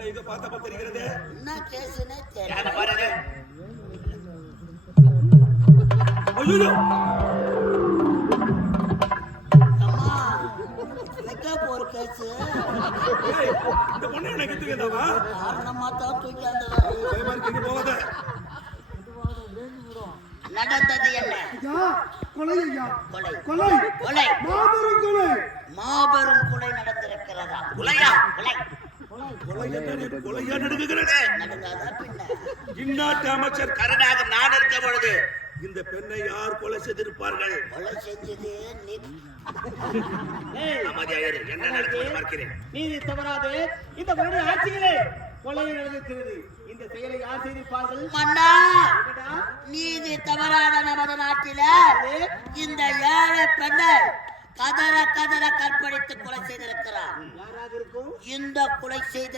என்ன இது பார்த்தா தெரிகிறது? என்ன கேஸ்னே தெரியல. யார பாருங்க. ஐயோ அம்மா லெக்கா போற கேஸ். இந்த பொண்ணு என்ன கித்துக்கேதாவா? காரணமா தான் தூக்கி அந்த பயமா இருக்கு போகாத. நடந்தது என்ன? ஐயா கொலை ஐயா கொலை கொலை கொலை மாபெரும் கொலை மாபெரும் கொலை நடந்திருக்கிறதா? கொலையா? கொலை கொலையா நடக்குகிறது? நடந்தாதா பின்ன? இந்நாட்டு அமைச்சர் கருணாக நான் இருக்க பொழுது இந்த பெண்ணை யார் கொலை செய்திருப்பார்கள்? கொலை செஞ்சது நீ. அமைதியாயிரு. என்ன நடக்குது பார்க்கிறேன். நீதி தவறாது. இந்த மறுபடியும் ஆட்சியிலே கொலை நடந்திருக்கிறது. இந்த செயலை யார் செய்திருப்பார்கள்? மன்னா, என்னடா? நீதி தவறான நமது நாட்டில இந்த ஏழை பெண்ணை கதற கதற கற்பழித்து கொலை செய்திருக்கிறார். யாராக இருக்கும்? இந்த கொலை செய்த